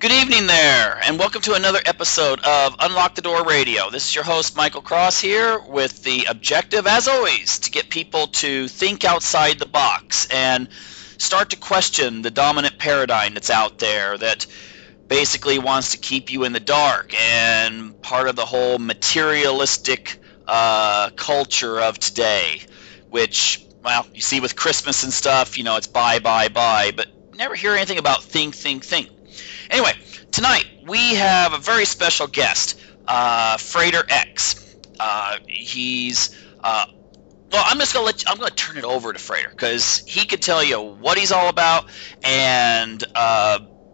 Good evening there, and welcome to another episode of Unlock the Door Radio. This is your host, Michael Cross, here with the objective, as always, to get people to think outside the box and start to question the dominant paradigm that's out there that basically wants to keep you in the dark, and part of the whole materialistic culture of today, which, well, you see with Christmas and stuff, it's buy, but never hear anything about think. Anyway, tonight we have a very special guest, Frater X. He's well, I'm gonna turn it over to Frater because he could tell you what he's all about, and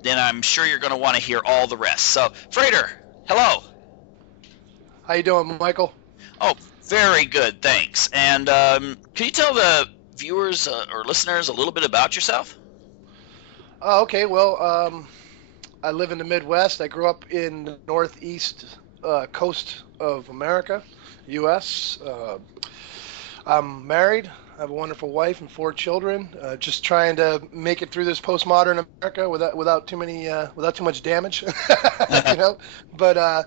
then I'm sure you're gonna want to hear all the rest. So, Frater, hello. How you doing, Michael? Oh, very good, thanks. And can you tell the viewers or listeners a little bit about yourself? Okay, well, I live in the Midwest. I grew up in the northeast coast of America, U.S. I'm married. I have a wonderful wife and 4 children. Just trying to make it through this postmodern America without too much damage, But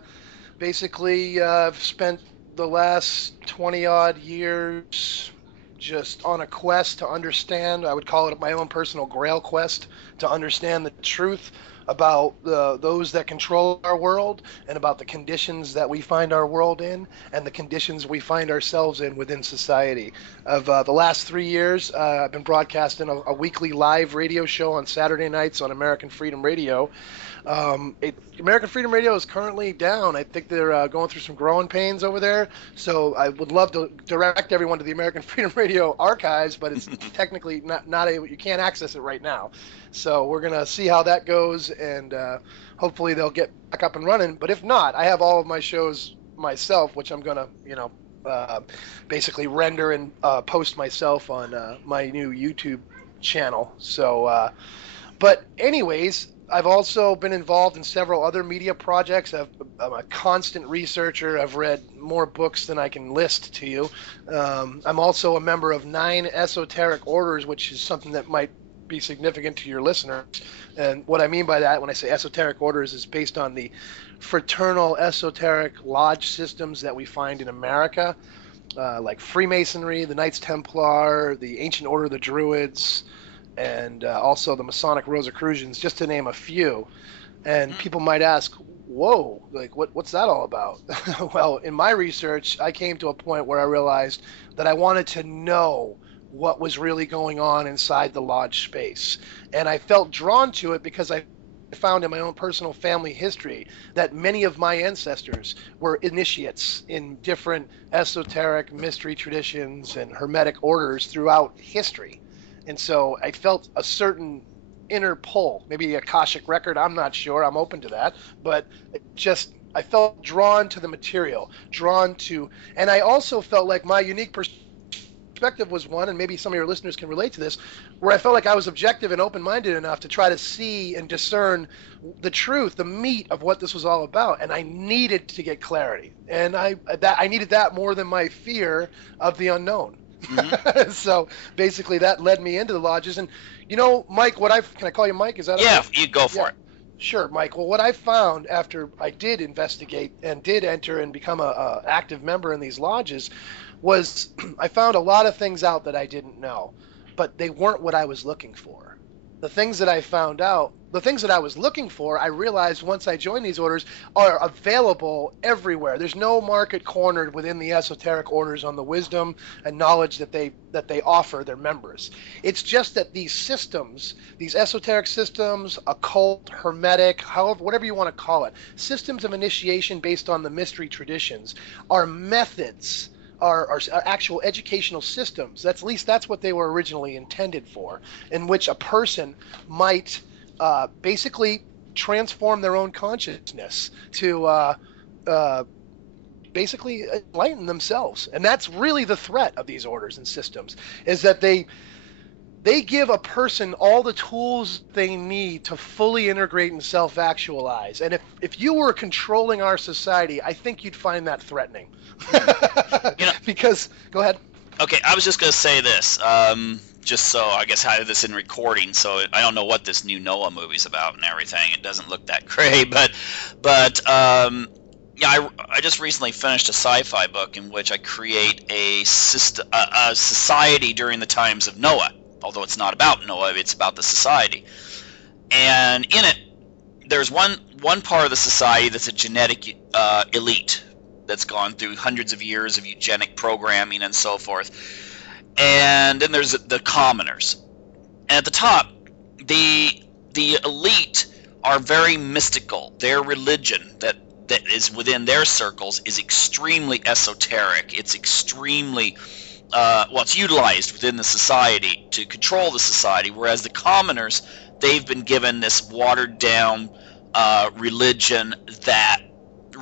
basically, I've spent the last 20-odd years just on a quest to understand. I would call it my own personal grail quest to understand the truth about those that control our world, and about the conditions that we find our world in, and the conditions we find ourselves in within society. Of the last 3 years, I've been broadcasting a weekly live radio show on Saturday nights on American Freedom Radio. American Freedom Radio is currently down. I think they're going through some growing pains over there. So I would love to direct everyone to the American Freedom Radio archives, but it's technically not able. You can't access it right now. So we're gonna see how that goes, and hopefully they'll get back up and running. But if not, I have all of my shows myself, which I'm gonna, basically render and post myself on my new YouTube channel. So, but anyways. I've also been involved in several other media projects. I'm a constant researcher. I've read more books than I can list to you. I'm also a member of 9 esoteric orders, which is something that might be significant to your listeners. And what I mean by that, when I say esoteric orders, is based on the fraternal esoteric lodge systems that we find in America, like Freemasonry, the Knights Templar, the Ancient Order of the Druids, and also the Masonic Rosicrucians, just to name a few. And people might ask, whoa, like what's that all about? Well, in my research, I came to a point where I realized that I wanted to know what was really going on inside the lodge space. And I felt drawn to it because I found in my own personal family history that many of my ancestors were initiates in different esoteric mystery traditions and hermetic orders throughout history. And so I felt a certain inner pull, maybe a Akashic record, I'm not sure, I'm open to that, but I felt drawn to the material, and I also felt like my unique perspective was one, and maybe some of your listeners can relate to this, where I felt like I was objective and open-minded enough to try to see and discern the truth, the meat of what this was all about, and I needed to get clarity, and I needed that more than my fear of the unknown. Mm-hmm. So basically that led me into the lodges. And Mike, can I call you Mike? Is that yeah, okay? You go for it. Sure, Mike. Well, what I found after I did investigate and did enter and become a active member in these lodges was I found a lot of things out that I didn't know, but they weren't what I was looking for. The things that I found out, the things that I was looking for, I realized once I joined these orders are available everywhere. There's no market cornered within the esoteric orders on the wisdom and knowledge that they offer their members. It's just that these systems, these esoteric systems, occult, hermetic, however, whatever you want to call it, systems of initiation based on the mystery traditions are methods, are actual educational systems. At least that's what they were originally intended for, in which a person might basically transform their own consciousness to basically enlighten themselves. And that's really the threat of these orders and systems, is that they give a person all the tools they need to fully integrate and self-actualize. And if you were controlling our society, I think you'd find that threatening. Because, go ahead. Okay, I was just going to say this. just so I guess I have this in recording, so I don't know what this new Noah movie's about and everything. It doesn't look that great, but yeah, I just recently finished a sci-fi book in which I create a society during the times of Noah. Although it's not about Noah, it's about the society. And in it, there's one part of the society that's a genetic elite that's gone through hundreds of years of eugenic programming and so forth. And then there's the commoners. And at the top, the elite are very mystical. Their religion that is within their circles is extremely esoteric. It's extremely it's utilized within the society to control the society, whereas the commoners, they've been given this watered down religion that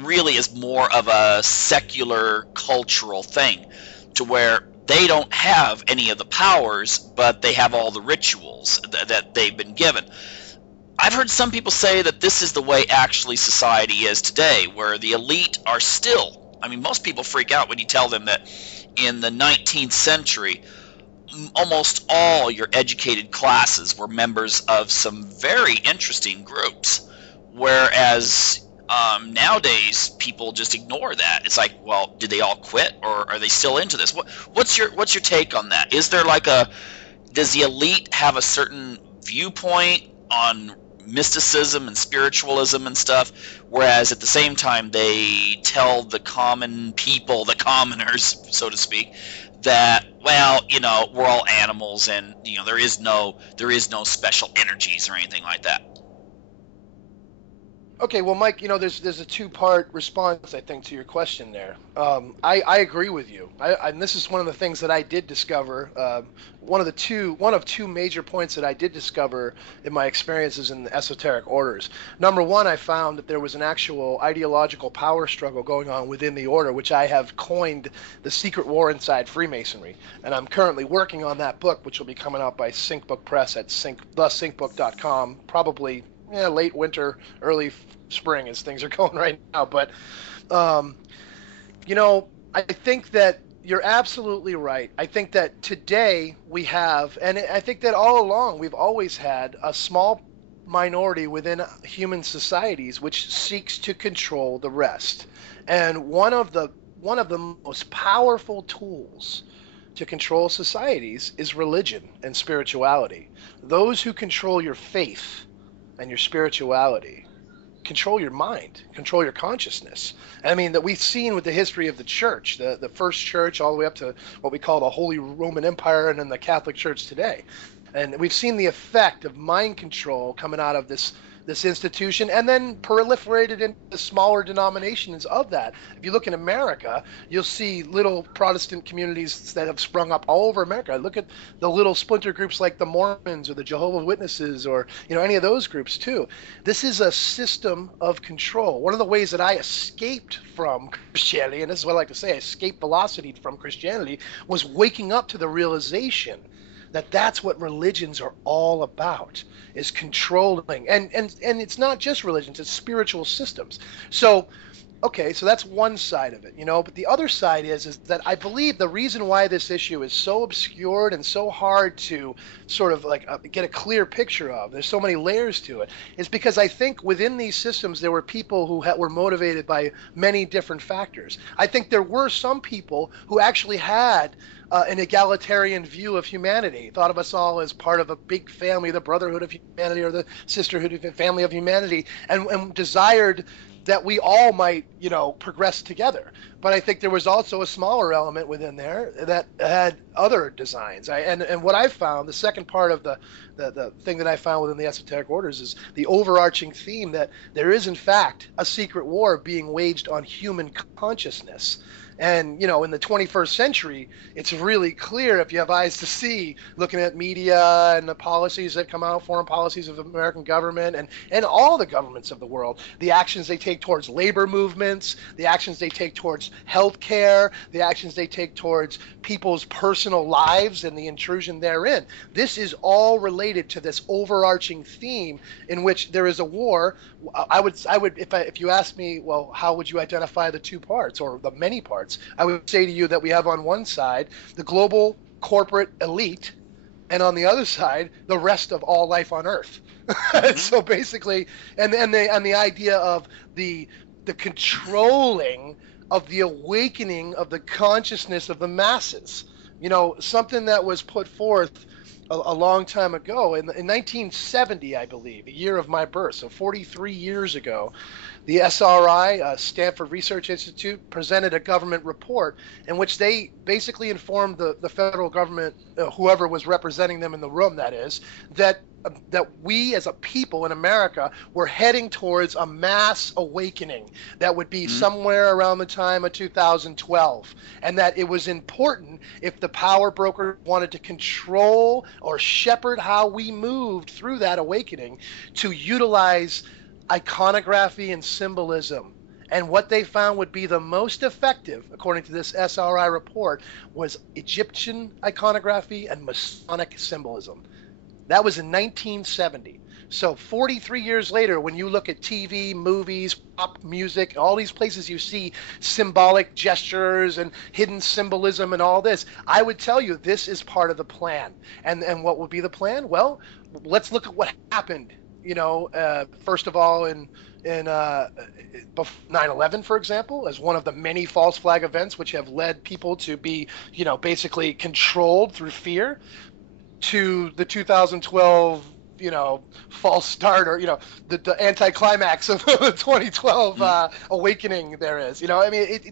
really is more of a secular cultural thing, to where they don't have any of the powers, but they have all the rituals that they've been given. I've heard some people say that this is the way actually society is today, where the elite are still, I mean, most people freak out when you tell them that in the 19th century, almost all your educated classes were members of some very interesting groups, whereas nowadays people just ignore that. It's like, well, did they all quit, or are they still into this? What's your take on that? Is there does the elite have a certain viewpoint on mysticism and spiritualism and stuff, whereas at the same time they tell the common people, the commoners, so to speak, that, well, we're all animals, and there is no special energies or anything like that? Okay, well, Mike, there's a two-part response, I think, to your question there. I agree with you. And this is one of the things that I did discover. One of two major points that I did discover in my experiences in the esoteric orders. Number one, I found that there was an actual ideological power struggle going on within the order, which I have coined the secret war inside Freemasonry. And I'm currently working on that book, which will be coming out by SyncBook Press at thesyncbook.com, probably late winter, early spring as things are going right now. But, I think that you're absolutely right. I think that today we have, and I think that all along we've always had a small minority within human societies which seeks to control the rest. And one of the most powerful tools to control societies is religion and spirituality. Those who control your faith and your spirituality control your mind, control your consciousness. I mean, that we've seen with the history of the church, the first church all the way up to what we call the Holy Roman Empire and then the Catholic Church today. And we've seen the effect of mind control coming out of this institution, and then proliferated into smaller denominations of that. If you look in America, you'll see little Protestant communities that have sprung up all over America. Look at the little splinter groups like the Mormons or the Jehovah's Witnesses, or any of those groups too. This is a system of control. One of the ways that I escaped from Christianity, and this is what I like to say, I escaped velocity from Christianity, was waking up to the realization that that's what religions are all about, is controlling. And it's not just religions, it's spiritual systems. So, okay, so that's one side of it, but the other side is that I believe the reason why this issue is so obscured and so hard to sort of get a clear picture of, there's so many layers to it, is because I think within these systems there were people who were motivated by many different factors. I think there were some people who actually had an egalitarian view of humanity, thought of us all as part of a big family, the brotherhood of humanity or the sisterhood of family of humanity, and desired that we all might, progress together. But I think there was also a smaller element within there that had other designs. And what I found, the second part of the thing that I found within the esoteric orders, is the overarching theme that there is, in fact, a secret war being waged on human consciousness. And, in the 21st century, it's really clear, if you have eyes to see, looking at media and the policies that come out, foreign policies of the American government and all the governments of the world, the actions they take towards labor movements, the actions they take towards healthcare, the actions they take towards people's personal lives and the intrusion therein. This is all related to this overarching theme in which there is a war. I would, if you asked me, well, how would you identify the two parts or the many parts? I would say to you that we have on one side the global corporate elite, and on the other side, the rest of all life on Earth. So basically, and the idea of the controlling of the awakening of the consciousness of the masses. Something that was put forth a long time ago, in 1970, I believe, the year of my birth, so 43 years ago. The SRI, Stanford Research Institute, presented a government report in which they basically informed the federal government, whoever was representing them in the room, that is, that we as a people in America were heading towards a mass awakening that would be somewhere around the time of 2012, and that it was important, if the power broker wanted to control or shepherd how we moved through that awakening, to utilize iconography and symbolism. And what they found would be the most effective, according to this SRI report, was Egyptian iconography and Masonic symbolism. That was in 1970. So 43 years later, when you look at TV, movies, pop music, all these places you see symbolic gestures and hidden symbolism and all this, I would tell you this is part of the plan. And what would be the plan? Well, let's look at what happened. First of all, in 9/11, for example, as one of the many false flag events which have led people to be, basically controlled through fear, to the 2012, false start, or, the anticlimax of the 2012 awakening there is.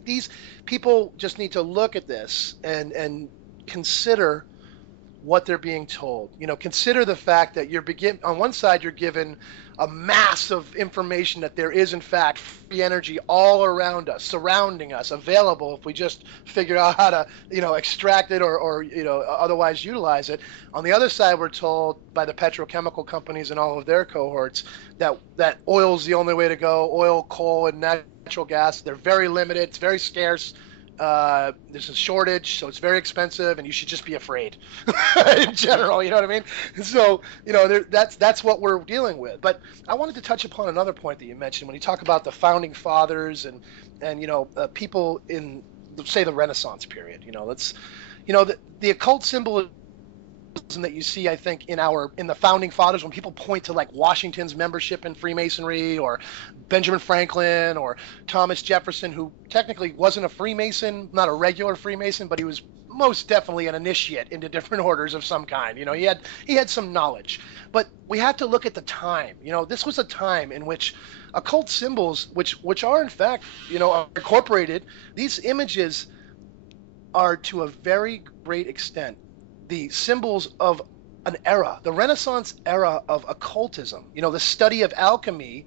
These people just need to look at this and consider what they're being told. Consider the fact that on one side, you're given a mass of information that there is, in fact, free energy all around us, surrounding us, available if we just figure out how to, extract it or otherwise utilize it. On the other side, we're told by the petrochemical companies and all of their cohorts that oil's the only way to go. Oil, coal, and natural gas, they're very limited. It's very scarce. There's a shortage, so it's very expensive, and you should just be afraid in general. You know what I mean? So that's what we're dealing with. But I wanted to touch upon another point that you mentioned when you talk about the founding fathers and people in, say, the Renaissance period. The occult symbolism that you see, I think, in the founding fathers, when people point to like Washington's membership in Freemasonry, or Benjamin Franklin, or Thomas Jefferson, who technically wasn't a Freemason, not a regular Freemason, but he was most definitely an initiate into different orders of some kind. He had some knowledge. But we have to look at the time. This was a time in which occult symbols, which are in fact, are incorporated, these images are to a very great extent the symbols of an era, the Renaissance era of occultism, the study of alchemy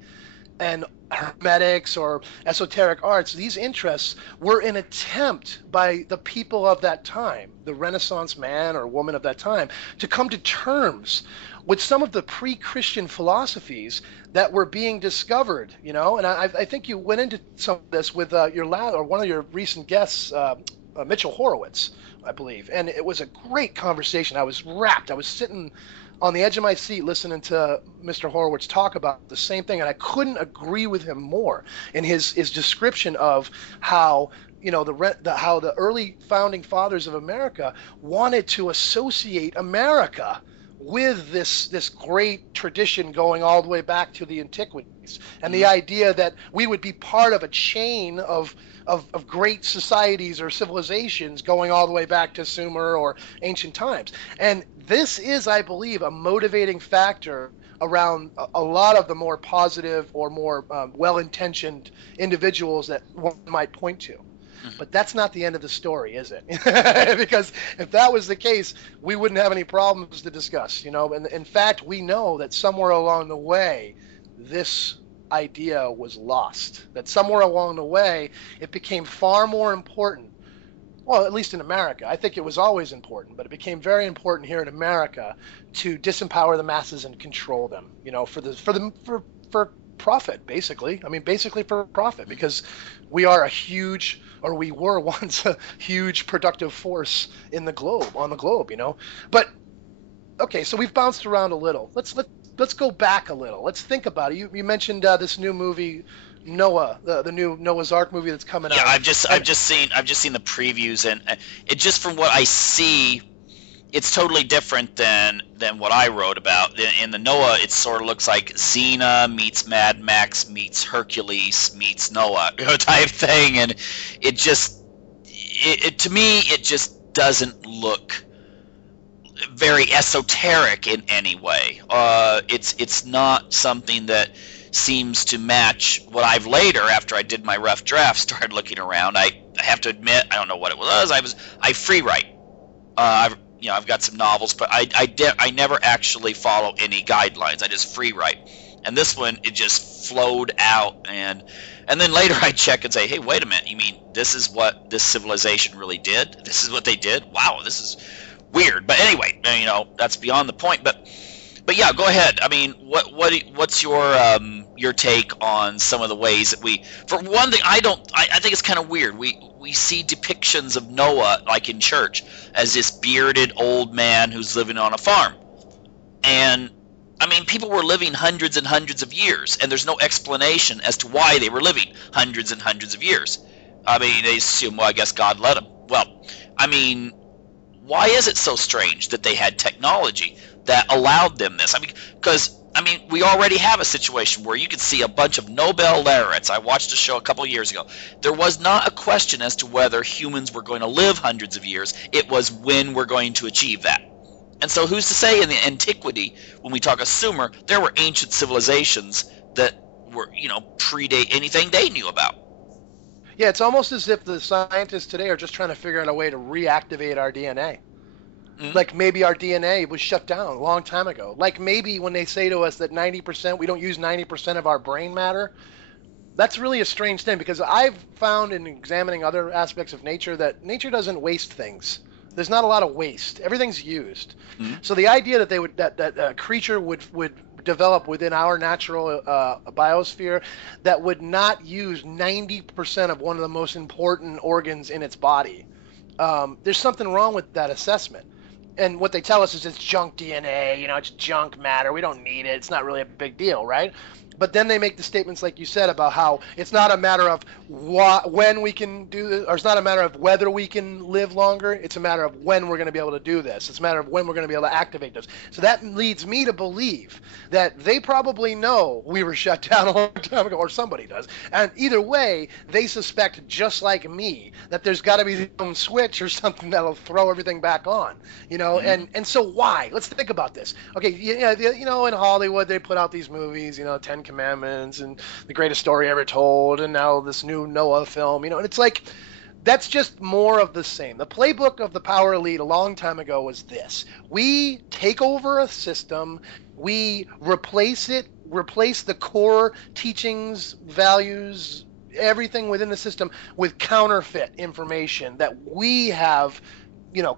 and hermetics or esoteric arts. These interests were an attempt by the people of that time, the Renaissance man or woman of that time, to come to terms with some of the pre-Christian philosophies that were being discovered, and I think you went into some of this with one of your recent guests, Mitchell Horowitz, I believe. And it was a great conversation. I was rapt. I was sitting on the edge of my seat listening to Mr. Horowitz talk about the same thing, and I couldn't agree with him more in his description of how how the early founding fathers of America wanted to associate America with this great tradition going all the way back to the antiquities, and the idea that we would be part of a chain of great societies or civilizations going all the way back to Sumer or ancient times. And this is, I believe, a motivating factor around a lot of the more positive or more well-intentioned individuals that one might point to. But that's not the end of the story, is it? Because if that was the case, we wouldn't have any problems to discuss, And in fact, we know that somewhere along the way, this idea was lost. That somewhere along the way, it became far more important. Well, at least in America. I think it was always important, but it became very important here in America to disempower the masses and control them, for profit, basically. Basically for profit, because we are we were once a huge productive force on the globe. But okay, so we've bounced around a little. Let's go back a little. Let's think about it. You mentioned this new movie, Noah, the new Noah's Ark movie that's coming out. Yeah, I've just seen the previews, and it just, from what I see, it's totally different than what I wrote about. In the Noah, it sort of looks like Xena meets Mad Max meets Hercules meets Noah, type thing, and it just, to me, it just doesn't look very esoteric in any way. It's not something that seems to match what I've later, after I did my rough draft, started looking around. I have to admit, I don't know what it was. I free write. I've got some novels, but I never actually follow any guidelines. I just free write. And this one, it just flowed out, and then later I check and say, hey, wait a minute, you mean this is what this civilization really did? This is what they did? Wow, this is weird. But anyway, that's beyond the point. But yeah, go ahead. I mean, what's your take on some of the ways that we, for one thing, I think it's kind of weird. We see depictions of Noah, like in church, as this bearded old man who's living on a farm. And I mean, people were living hundreds and hundreds of years, and there's no explanation as to why they were living hundreds and hundreds of years. I mean, they assume, well, I guess God let them. Well, I mean, why is it so strange that they had technology that allowed them this? I mean, because, we already have a situation where you could see a bunch of Nobel laureates. I watched a show a couple of years ago. There was not a question as to whether humans were going to live hundreds of years. It was when we're going to achieve that. And so who's to say in the antiquity, when we talk of Sumer, there were ancient civilizations that were, predate anything they knew about. Yeah, it's almost as if the scientists today are just trying to figure out a way to reactivate our DNA. Mm-hmm. Like maybe our DNA was shut down a long time ago. Like maybe when they say to us that 90%, we don't use 90% of our brain matter, that's really a strange thing, because I've found in examining other aspects of nature that nature doesn't waste things. There's not a lot of waste. Everything's used. Mm-hmm. So the idea that that a creature would develop within our natural biosphere that would not use 90% of one of the most important organs in its body, there's something wrong with that assessment. And what they tell us is it's junk DNA, it's junk matter. We don't need it. It's not really a big deal, right? But then they make the statements like you said about how it's not a matter of when we can do this, or it's not a matter of whether we can live longer. It's a matter of when we're going to be able to do this. It's a matter of when we're going to be able to activate this. So that leads me to believe that they probably know we were shut down a long time ago, or somebody does. And either way, they suspect, just like me, that there's got to be some switch or something that'll throw everything back on. Mm-hmm. And so why? Let's think about this. Okay, in Hollywood they put out these movies, 10 Commandments and The Greatest Story Ever Told, and now this new Noah film, and it's like, that's just more of the same. The playbook of the power elite a long time ago was this: we take over a system, we replace the core teachings, values, everything within the system with counterfeit information that we have,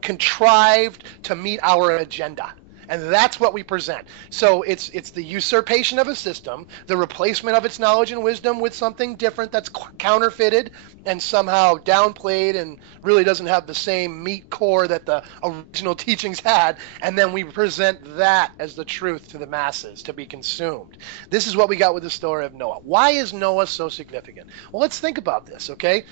contrived to meet our agenda. And that's what we present. So it's the usurpation of a system, the replacement of its knowledge and wisdom with something different that's counterfeited and somehow downplayed and really doesn't have the same meat core that the original teachings had. And then we present that as the truth to the masses to be consumed. This is what we got with the story of Noah. Why is Noah so significant? Well, let's think about this, okay?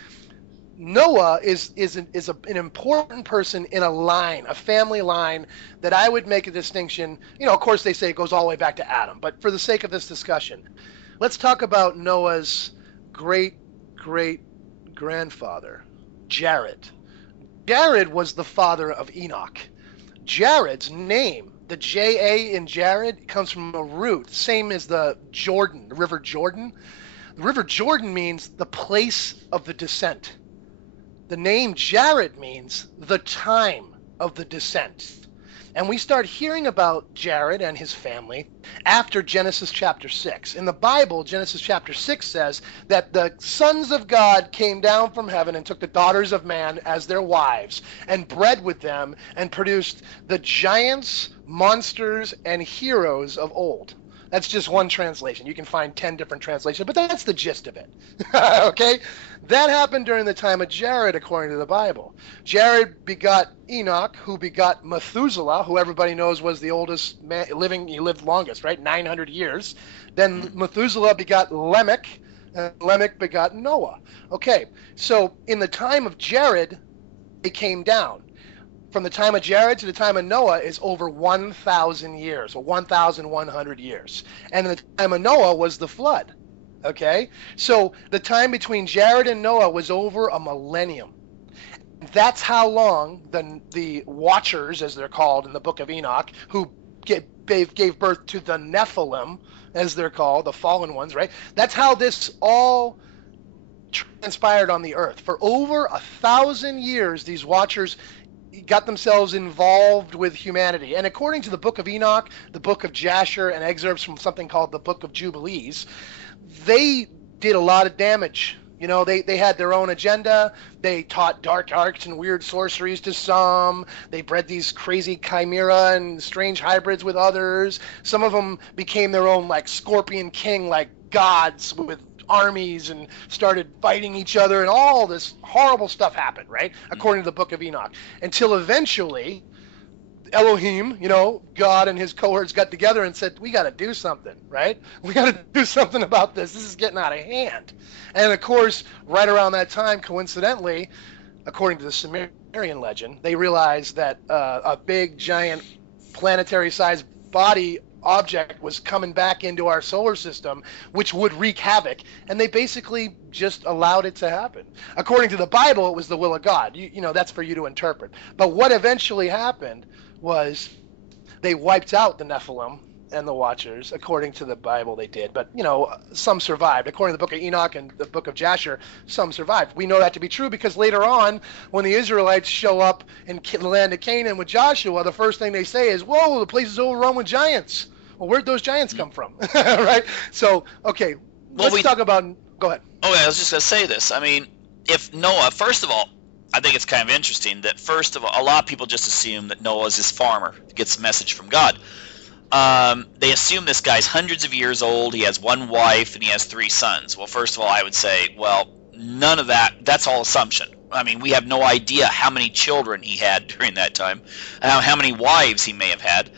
Noah is an important person in a family line that I would make a distinction. Of course, they say it goes all the way back to Adam, but for the sake of this discussion, let's talk about Noah's great-great-grandfather, Jared. Jared was the father of Enoch. Jared's name, the J-A in Jared, comes from a root, same as the Jordan, the River Jordan. The River Jordan means the place of the descent. The name Jared means the time of the descent. And we start hearing about Jared and his family after Genesis chapter 6. In the Bible, Genesis chapter 6 says that the sons of God came down from heaven and took the daughters of man as their wives and bred with them and produced the giants, monsters, and heroes of old. That's just one translation. You can find 10 different translations, but that's the gist of it. Okay? That happened during the time of Jared, according to the Bible. Jared begot Enoch, who begot Methuselah, who everybody knows was the oldest man living. He lived longest, right? 900 years. Then Methuselah begot Lamech, and Lamech begot Noah. Okay, so in the time of Jared, it came down. from the time of Jared to the time of Noah is over 1,000 years, or 1,100 years. And the time of Noah was the flood. Okay? So the time between Jared and Noah was over a millennium. That's how long the Watchers, as they're called in the book of Enoch, who gave birth to the Nephilim, as they're called, the fallen ones, right? That's how this all transpired on the earth. For over 1,000 years, these Watchers got themselves involved with humanity. And according to the book of Enoch, the book of Jasher, and excerpts from something called the book of Jubilees, they did a lot of damage. You know, they had their own agenda. They taught dark arts and weird sorceries to some. They bred these crazy chimera and strange hybrids with others. Some of them became their own, like, scorpion king, like gods with armies, and started fighting each other, and all this horrible stuff happened, right? According to the book of Enoch. Until eventually Elohim, you know, God and his cohorts got together and said, we got to do something, right? We got to do something about this. This is getting out of hand. And of course, right around that time, coincidentally, according to the Sumerian legend, they realized that a big, giant, planetary-sized body object was coming back into our solar system, which would wreak havoc, and they basically just allowed it to happen. According to the Bible, it was the will of God. You know, that's for you to interpret. But what eventually happened was they wiped out the Nephilim and the Watchers. According to the Bible, they did. But, you know, some survived. According to the book of Enoch and the book of Jasher, some survived. We know that to be true because later on, when the Israelites show up in the land of Canaan with Joshua, the first thing they say is, whoa, the place is overrun with giants. Well, where'd those giants come from? Right? So, okay, let's talk about... Go ahead. Okay, I was just going to say this. I mean, if Noah, first of all, I think it's kind of interesting that, first of all, a lot of people just assume that Noah is this farmer that gets a message from God. They assume this guy's hundreds of years old, he has one wife, and he has 3 sons. Well, first of all, I would say, well, none of that, that's all assumption. I mean, we have no idea how many children he had during that time, how many wives he may have had.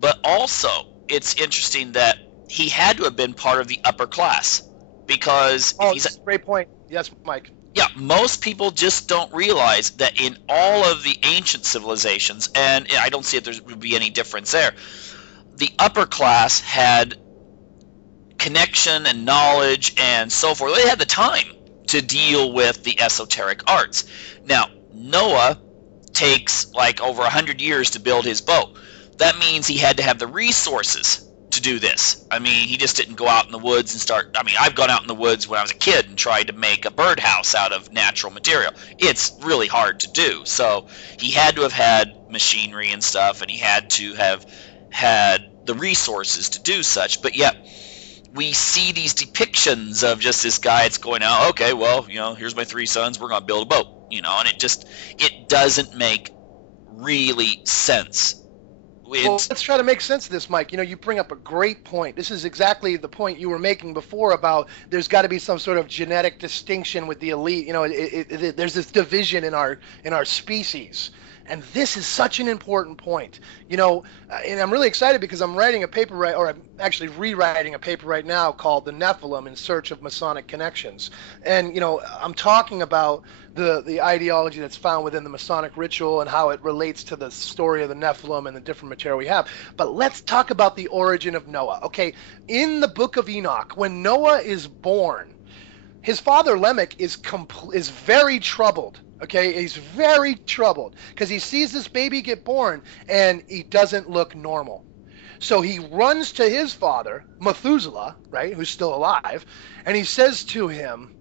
But also, it's interesting that he had to have been part of the upper class, because that's a great point. Yes, Mike. Yeah, most people just don't realize that in all of the ancient civilizations, and I don't see if there would be any difference there, the upper class had connection and knowledge and so forth. They had the time to deal with the esoteric arts. Now, Noah takes like over 100 years to build his boat. That means he had to have the resources to do this. I mean, he just didn't go out in the woods and start. I mean, I've gone out in the woods when I was a kid and tried to make a birdhouse out of natural material. It's really hard to do. So he had to have had machinery and stuff, and he had to have had the resources to do such. But yet we see these depictions of just this guy that's going out, okay, well, you know, here's my 3 sons, we're going to build a boat, you know, and it doesn't make really sense. Well, let's try to make sense of this, Mike. You know, you bring up a great point. This is exactly the point you were making before about there's got to be some sort of genetic distinction with the elite. You know, there's this division in our species. And this is such an important point. You know, and I'm really excited because I'm writing a paper I'm actually rewriting a paper right now called The Nephilim in Search of Masonic Connections. And, you know, I'm talking about the ideology that's found within the Masonic ritual and how it relates to the story of the Nephilim and the different material we have. But let's talk about the origin of Noah. Okay, in the book of Enoch, when Noah is born, his father Lamech is very troubled. Okay, he's very troubled because he sees this baby get born and he doesn't look normal. So he runs to his father, Methuselah, right, who's still alive, and he says to him,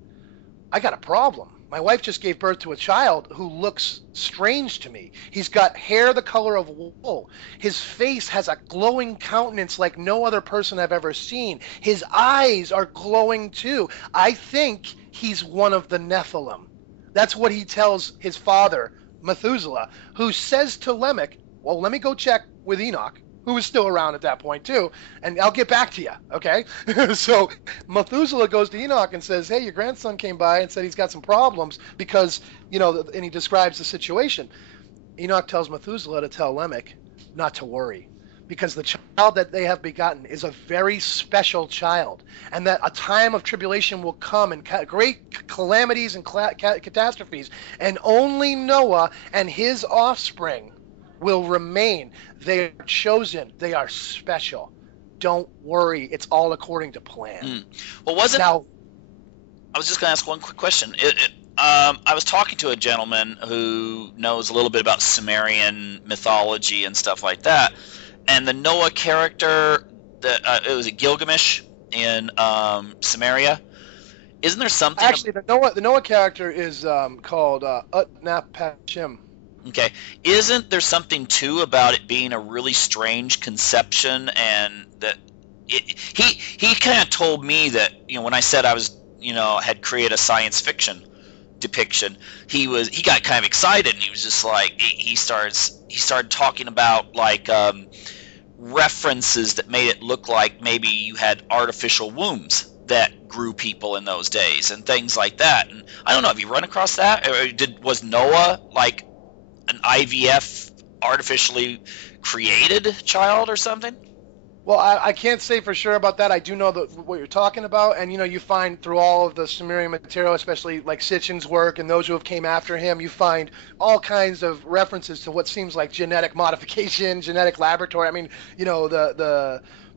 I got a problem. My wife just gave birth to a child who looks strange to me. He's got hair the color of wool. His face has a glowing countenance like no other person I've ever seen. His eyes are glowing too. I think he's one of the Nephilim. That's what he tells his father, Methuselah, who says to Lamech, well, let me go check with Enoch, who was still around at that point too, and I'll get back to you, okay? So Methuselah goes to Enoch and says, hey, your grandson came by and said he's got some problems because, you know, and he describes the situation. Enoch tells Methuselah to tell Lamech not to worry, because the child that they have begotten is a very special child, and that a time of tribulation will come and great calamities and catastrophes, and only Noah and his offspring will remain. They are chosen. They are special. Don't worry. It's all according to plan. Well, I was just going to ask one quick question. I was talking to a gentleman who knows a little bit about Sumerian mythology and stuff like that, and the Noah character, it was a Gilgamesh in Sumeria. Isn't there something? Actually, the Noah character is called Utnapishtim. Okay. Isn't there something too about it being a really strange conception, and that he kind of told me that, when I said I was, had created a science fiction depiction, he got kind of excited, and he was just like, he started talking about like references that made it look like maybe you had artificial wombs that grew people in those days and things like that. And I don't know, have you run across that? Or was Noah like an IVF artificially created child or something? Well, I can't say for sure about that. I do know what you're talking about, and you find through all of the Sumerian material, especially like Sitchin's work and those who have came after him, you find all kinds of references to what seems like genetic modification, genetic laboratory. I mean,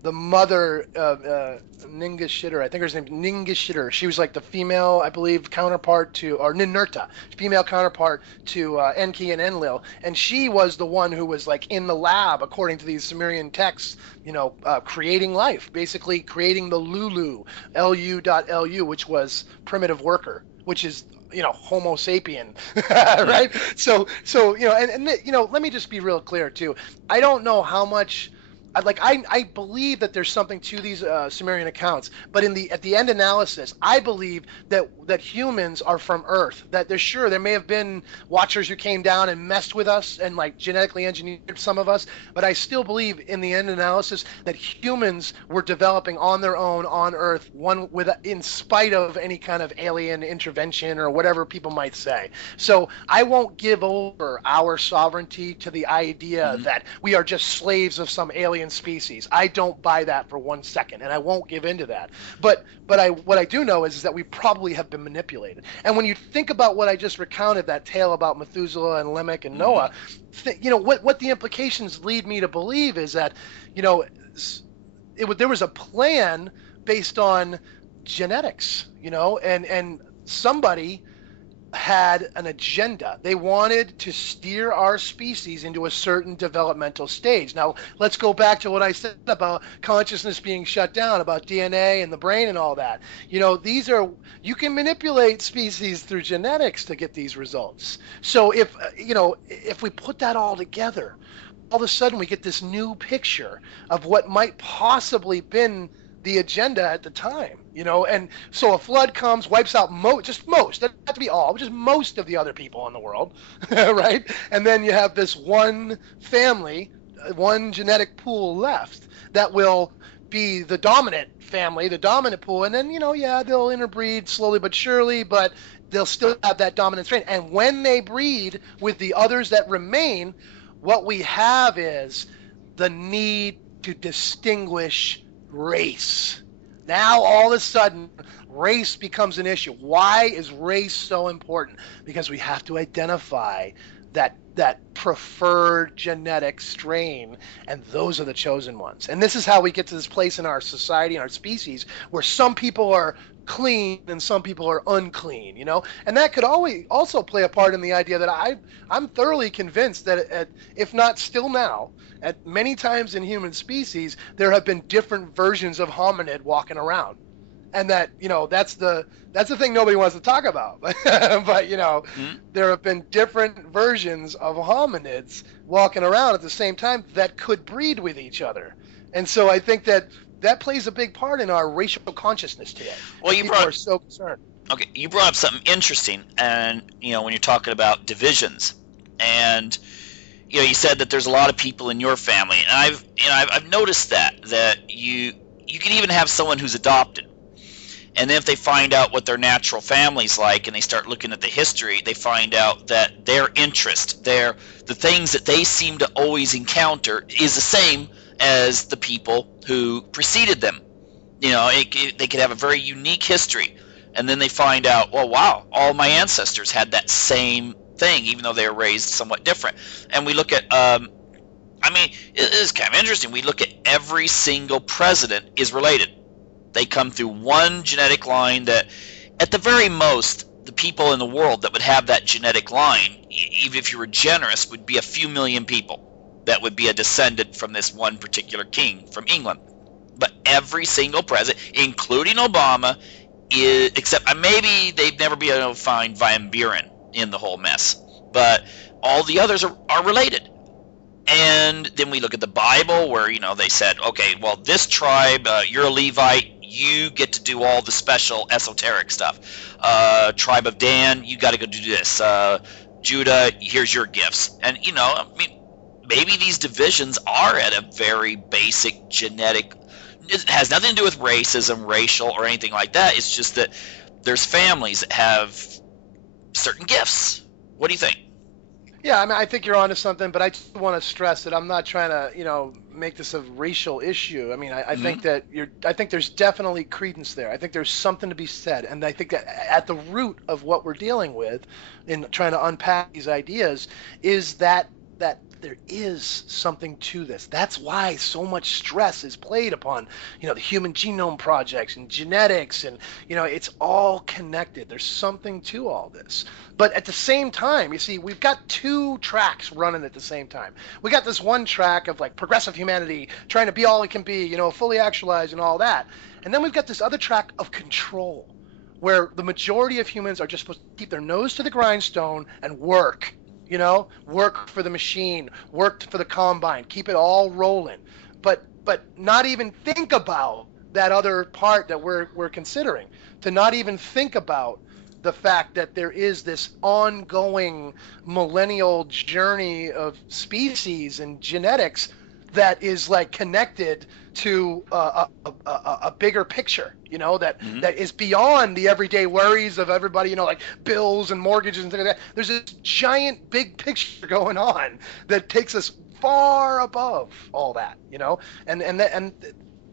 the mother of Ningishiter, I think her name's Ningishiter. She was like the female, I believe, counterpart to, or Ninurta, female counterpart to Enki and Enlil, and she was the one who was like in the lab, according to these Sumerian texts, creating life, basically creating the Lulu, Lu.Lu, which was primitive worker, which is Homo sapien, right? So let me just be real clear too. I don't know how much. I believe that there's something to these Sumerian accounts, but at the end analysis, I believe that humans are from Earth. That there may have been Watchers who came down and messed with us and like genetically engineered some of us, but I still believe in the end analysis that humans were developing on their own on Earth, in spite of any kind of alien intervention or whatever people might say. So I won't give over our sovereignty to the idea that we are just slaves of some alien species. I don't buy that for 1 second, and I won't give into that. But what I do know is that we probably have been manipulated. And when you think about what I just recounted, that tale about Methuselah and Lamech and Noah, what the implications lead me to believe is that there was a plan based on genetics, and somebody had an agenda. They wanted to steer our species into a certain developmental stage. Now, let's go back to what I said about consciousness being shut down, about DNA and the brain and all that. You can manipulate species through genetics to get these results. So if we put that all together, all of a sudden we get this new picture of what might possibly been the agenda at the time, and so a flood comes, wipes out doesn't have to be all, just most of the other people in the world, right? And then you have this one family, one genetic pool left that will be the dominant family, the dominant pool, and then they'll interbreed slowly but surely, but they'll still have that dominant strain. And when they breed with the others that remain, what we have is the need to distinguish race. Now all of a sudden race becomes an issue. Why is race so important? Because we have to identify that preferred genetic strain, and those are the chosen ones. And this is how we get to this place in our society and our species where some people are clean and some people are unclean, and that could also play a part in the idea that I'm thoroughly convinced that if not still now, at many times in human species, there have been different versions of hominid walking around, and that that's the thing nobody wants to talk about. But there have been different versions of hominids walking around at the same time that could breed with each other, and so I think that plays a big part in our racial consciousness today. Well, people are so concerned. Okay, you brought up something interesting, and when you're talking about divisions, and you said that there's a lot of people in your family, and I've noticed that you can even have someone who's adopted, and then if they find out what their natural family's like, and they start looking at the history, they find out that their interest, the things that they seem to always encounter, is the same as the people who preceded them. They could have a very unique history, and then they find out, well, wow, all my ancestors had that same thing, even though they were raised somewhat different. And we look at, I mean, it is kind of interesting. We look at every single president is related. They come through one genetic line that, at the very most, the people in the world that would have that genetic line, even if you were generous, would be a few million people that would be a descendant from this one particular king from England. But every single president, including Obama, is, except maybe they've never been able to find Van Buren in the whole mess. But all the others are related. And then we look at the Bible where, you know, they said, okay, well, this tribe, you're a Levite, you get to do all the special esoteric stuff. Tribe of Dan, you got to go do this. Judah, here's your gifts. And, you know, I mean, maybe these divisions are at a very basic genetic. It has nothing to do with racism, racial, or anything like that. It's just that there's families that have certain gifts. What do you think? Yeah, I mean, I think you're onto something, but I just want to stress that I'm not trying to, you know, make this a racial issue. I mean, I think that I think there's definitely credence there. I think there's something to be said, and I think that at the root of what we're dealing with in trying to unpack these ideas is that there is something to this. That's why so much stress is played upon, you know, the Human Genome Projects and genetics, and, you know, it's all connected. There's something to all this. But at the same time, you see, we've got two tracks running at the same time. We got this one track of like progressive humanity, trying to be all it can be, you know, fully actualized and all that. And then we've got this other track of control, where the majority of humans are just supposed to keep their nose to the grindstone and work. You know, work for the machine, work for the combine, keep it all rolling, but not even think about that other part that we're considering. To not even think about the fact that there is this ongoing millennial journey of species and genetics that is like connected to a bigger picture, you know, that is beyond the everyday worries of everybody, you know, like bills and mortgages and things like that. There's this giant big picture going on that takes us far above all that, you know, and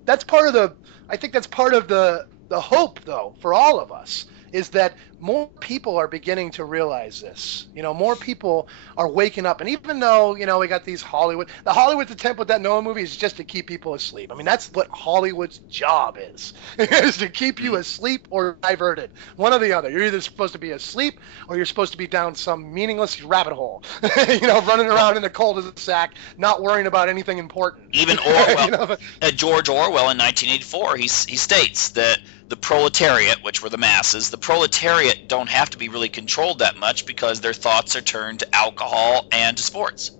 that's part of I think that's part of the hope, though, for all of us, is that more people are beginning to realize this. You know, more people are waking up. And even though, you know, we got these the Hollywood's attempt with that Noah movie is just to keep people asleep. I mean, that's what Hollywood's job is to keep you asleep or diverted. One or the other. You're either supposed to be asleep or you're supposed to be down some meaningless rabbit hole, you know, running around in the cold as a sack, not worrying about anything important. Even Orwell, you know? George Orwell in 1984, he states that the proletariat, which were the masses, the proletariat don't have to be really controlled that much because their thoughts are turned to alcohol and to sports.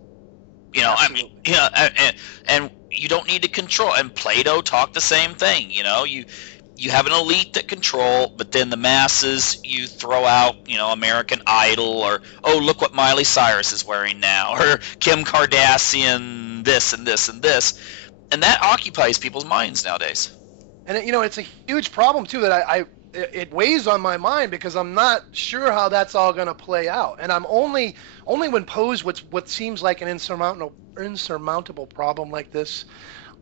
You know, Absolutely. I mean, you know, and you don't need to control. And Plato talked the same thing. You know, you have an elite that control, but then the masses, you throw out, you know, American Idol, or, oh, look what Miley Cyrus is wearing now, or Kim Kardashian, this and this and this, and that occupies people's minds nowadays. And, you know, it's a huge problem, too, that it weighs on my mind because I'm not sure how that's all going to play out. And I'm only when posed what seems like an insurmountable problem like this,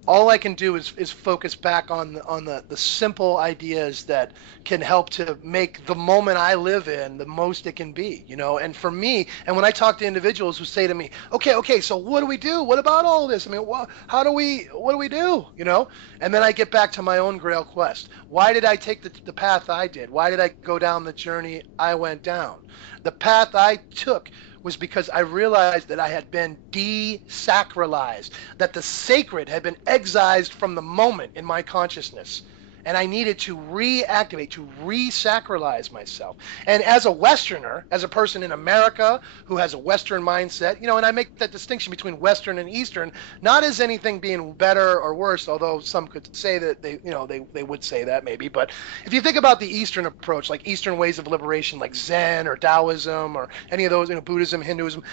all I can do is focus back on the simple ideas that can help to make the moment I live in the most it can be, you know. And for me, and when I talk to individuals who say to me, okay, so what do we do? What about all this? I mean, what do we do? You know? And then I get back to my own Grail quest. Why did I take the path I did? Why did I go down the journey I went down? The path I took was because I realized that I had been desacralized, that the sacred had been excised from the moment in my consciousness. And I needed to reactivate, to resacralize myself. And as a Westerner, as a person in America who has a Western mindset, you know, and I make that distinction between Western and Eastern, not as anything being better or worse, although some could say that they would say that maybe. But if you think about the Eastern approach, like Eastern ways of liberation, like Zen or Taoism or any of those, you know, Buddhism, Hinduism,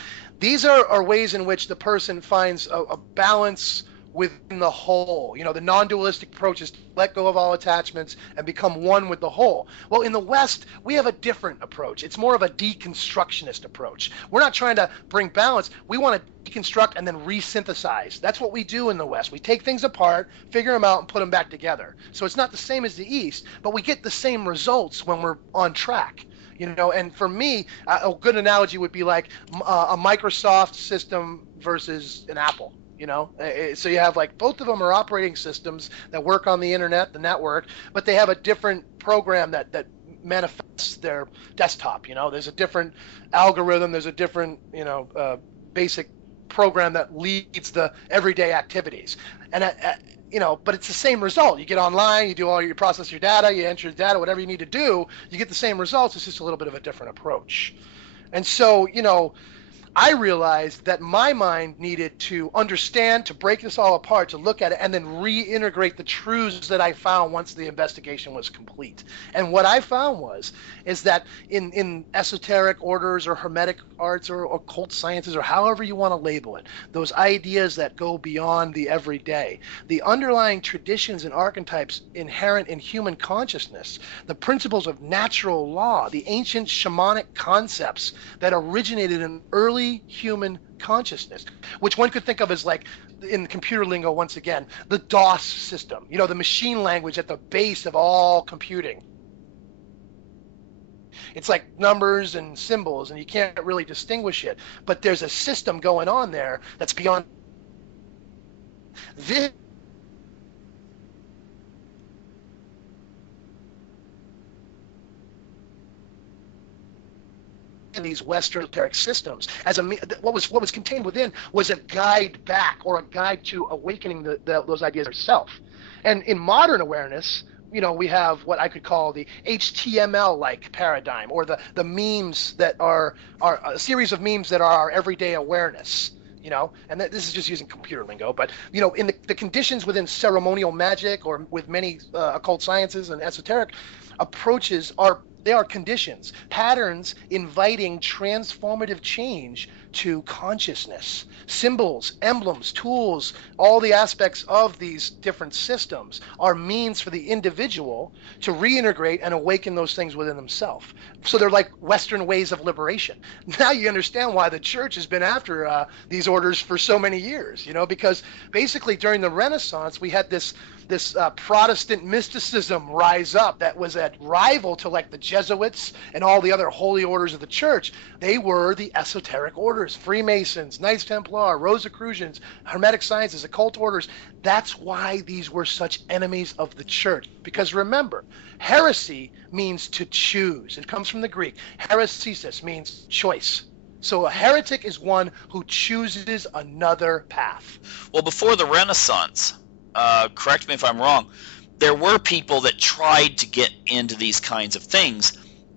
these are ways in which the person finds a balance within the whole. The non-dualistic approach is to let go of all attachments and become one with the whole. Well, in the West, we have a different approach. It's more of a deconstructionist approach. We're not trying to bring balance. We want to deconstruct and then resynthesize. That's what we do in the West. We take things apart, figure them out, and put them back together. So it's not the same as the East, but we get the same results when we're on track. And for me, a good analogy would be like a Microsoft system versus an Apple. So you have both of them are operating systems that work on the internet, the network, but they have a different program that manifests their desktop. There's a different algorithm, there's a different basic program that leads the everyday activities, and but it's the same result. You get online, you process your data, you enter your data, whatever you need to do, you get the same results. It's just a little bit of a different approach. And so I realized that my mind needed to understand, to break this all apart, to look at it, and then reintegrate the truths that I found once the investigation was complete. And what I found is that in esoteric orders or hermetic arts or occult sciences or however you want to label it, those ideas that go beyond the everyday, the underlying traditions and archetypes inherent in human consciousness, the principles of natural law, the ancient shamanic concepts that originated in early human consciousness, which one could think of as in computer lingo, once again, the DOS system, the machine language at the base of all computing. It's like numbers and symbols, and you can't really distinguish it, but there's a system going on there that's beyond this. These Western esoteric systems, what was contained within was a guide back, or a guide to awakening those ideas yourself. And in modern awareness, we have what I could call the HTML-like paradigm, or the memes that are a series of memes that are our everyday awareness. And this is just using computer lingo, but in the conditions within ceremonial magic, or with many occult sciences and esoteric approaches, they are conditions, patterns inviting transformative change to consciousness. Symbols, emblems, tools, all the aspects of these different systems are means for the individual to reintegrate and awaken those things within themselves. So they're like Western ways of liberation. Now you understand why the church has been after these orders for so many years, because basically during the Renaissance, we had this Protestant mysticism rise up that was a rival to the Jesuits and all the other holy orders of the church. They were the esoteric orders, Freemasons, Knights Templar, Rosicrucians, Hermetic sciences, occult orders. That's why these were such enemies of the church. Because remember, heresy means to choose. It comes from the Greek. Heresis means choice. So a heretic is one who chooses another path. Well, before the Renaissance, correct me if I'm wrong, there were people that tried to get into these kinds of things.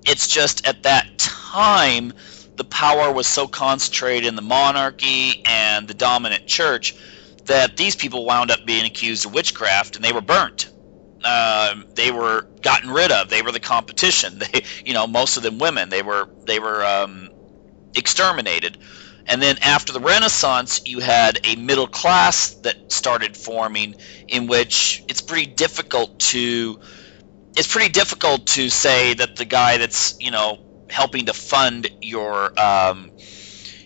It's just at that time the power was so concentrated in the monarchy and the dominant church that these people wound up being accused of witchcraft, and they were burnt. They were gotten rid of. They were the competition. Most of them women. They were exterminated. And then after the Renaissance, you had a middle class that started forming, in which it's pretty difficult to say that the guy that's helping to fund your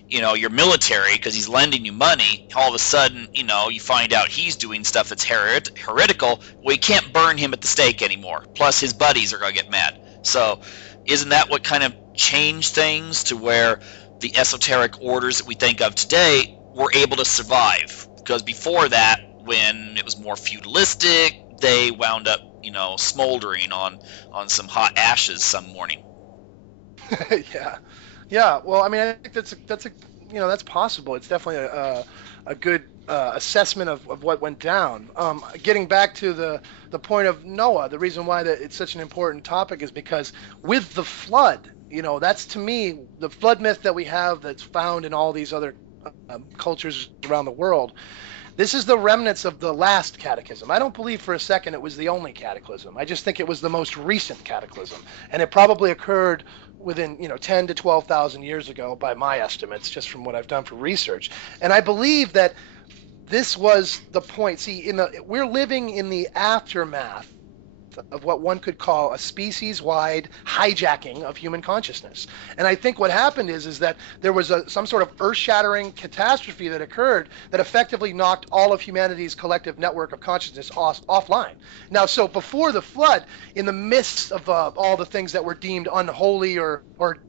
your military, because he's lending you money, all of a sudden you find out he's doing stuff that's heretical. Well, you can't burn him at the stake anymore. Plus his buddies are going to get mad. So isn't that what kind of changed things to where the esoteric orders that we think of today were able to survive? Because before that, when it was more feudalistic, they wound up, smoldering on some hot ashes some morning. Yeah. Well, I mean, I think that's possible. It's definitely a good assessment of what went down. Getting back to the point of Noah, the reason why it's such an important topic is because with the flood, that's, to me, the flood myth that we have that's found in all these other cultures around the world. This is the remnants of the last cataclysm. I don't believe for a second it was the only cataclysm. I just think it was the most recent cataclysm. And it probably occurred within 10 to 12,000 years ago by my estimates, just from what I've done for research. And I believe that this was the point. See, we're living in the aftermath of what one could call a species-wide hijacking of human consciousness. And I think what happened is that there was some sort of earth-shattering catastrophe that occurred that effectively knocked all of humanity's collective network of consciousness offline. Now, so before the flood, in the midst of all the things that were deemed unholy or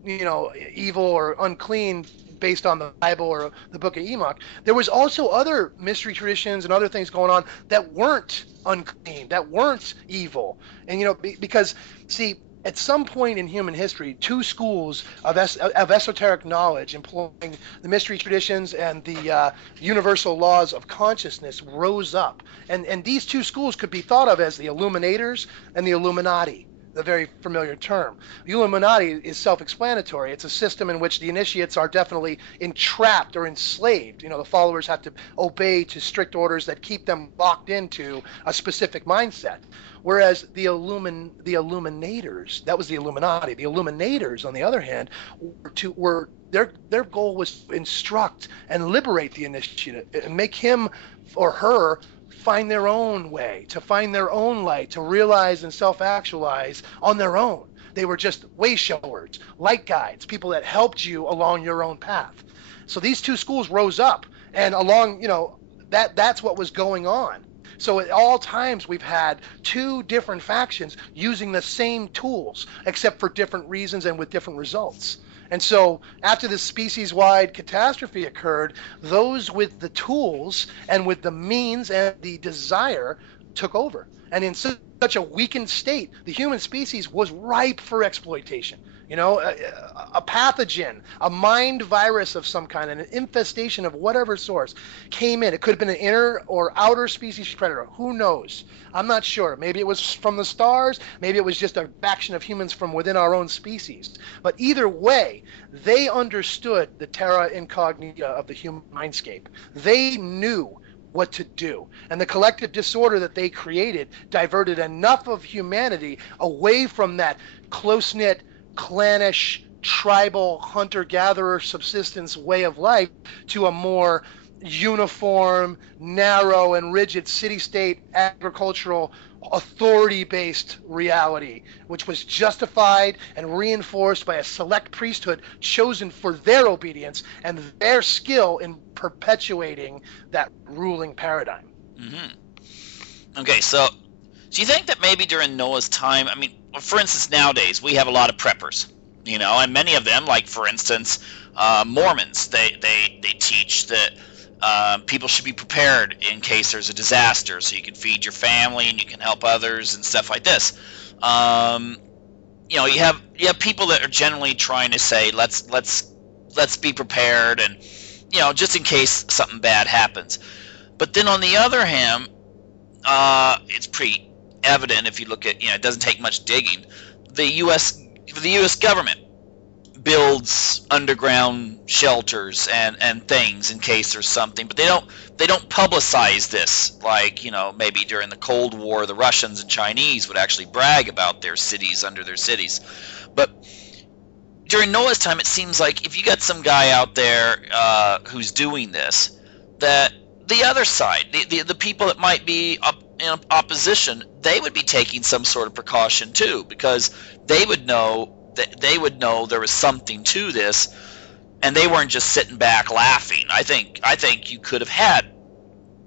evil or unclean based on the Bible or the Book of Enoch, there was also other mystery traditions and other things going on that weren't unclean, that weren't evil. And because see, at some point in human history, two schools of esoteric knowledge employing the mystery traditions and the universal laws of consciousness rose up, and these two schools could be thought of as the Illuminators and the Illuminati. A very familiar term. The Illuminati is self-explanatory. It's a system in which the initiates are definitely entrapped or enslaved. The followers have to obey to strict orders that keep them locked into a specific mindset. Whereas the Illuminators, that was the Illuminati. The Illuminators, on the other hand, their goal was to instruct and liberate the initiate and make him or her find their own way, to find their own light, to realize and self-actualize on their own. They were just way showers, light guides, people that helped you along your own path. So these two schools rose up, and along, that's what was going on. So at all times we've had two different factions using the same tools, except for different reasons and with different results. And so after this species-wide catastrophe occurred, those with the tools and with the means and the desire took over. And in such a weakened state, the human species was ripe for exploitation. A pathogen, a mind virus of some kind, an infestation of whatever source came in. It could have been an inner or outer species predator. Who knows? I'm not sure. Maybe it was from the stars. Maybe it was just a faction of humans from within our own species. But either way, they understood the terra incognita of the human mindscape. They knew what to do. And the collective disorder that they created diverted enough of humanity away from that close-knit, clannish, tribal, hunter-gatherer subsistence way of life to a more uniform, narrow, and rigid city-state agricultural authority-based reality, which was justified and reinforced by a select priesthood chosen for their obedience and their skill in perpetuating that ruling paradigm. Mm-hmm. Okay, so do you think that maybe during Noah's time, for instance, nowadays we have a lot of preppers, and many of them, like for instance, Mormons, they teach that people should be prepared in case there's a disaster, so you can feed your family and you can help others and stuff like this. You have people that are generally trying to say let's be prepared and just in case something bad happens. But then on the other hand, it's pretty evident if you look at it doesn't take much digging. The U.S. government builds underground shelters and things in case there's something, but they don't publicize this like maybe during the Cold War the Russians and Chinese would actually brag about their cities under their cities. But during Noah's time, it seems like if you got some guy out there who's doing this, that the other side, the people that might be in opposition, they would be taking some sort of precaution too, because they would know there was something to this, and they weren't just sitting back laughing. I think you could have had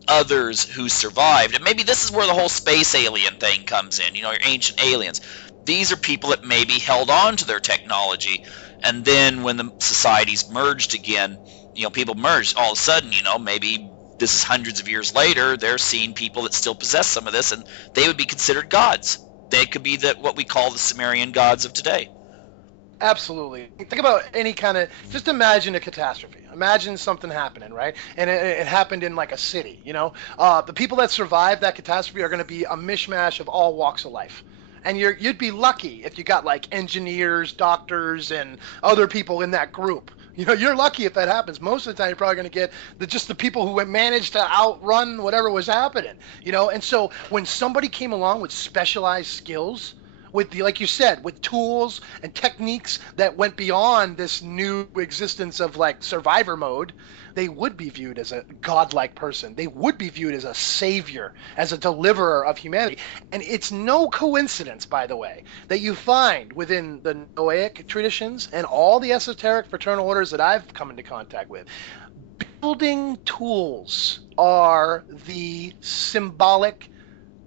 others who survived, and maybe this is where the whole space alien thing comes in. Your ancient aliens. These are people that maybe held on to their technology, and then when the societies merged again, people merged. All of a sudden, maybe this is hundreds of years later, they're seeing people that still possess some of this, and they would be considered gods. They could be what we call the Sumerian gods of today. Absolutely. Think about any kind of, just imagine a catastrophe. Imagine something happening, right? And it happened in like a city, The people that survived that catastrophe are going to be a mishmash of all walks of life. And you'd be lucky if you got like engineers, doctors, and other people in that group. You're lucky if that happens. Most of the time, you're probably going to get just the people who managed to outrun whatever was happening. And so when somebody came along with specialized skills, with the, like you said, with tools and techniques that went beyond this new existence of like survivor mode, they would be viewed as a godlike person. They would be viewed as a savior, as a deliverer of humanity. And it's no coincidence, by the way, that you find within the Noahic traditions and all the esoteric fraternal orders that I've come into contact with, building tools are the symbolic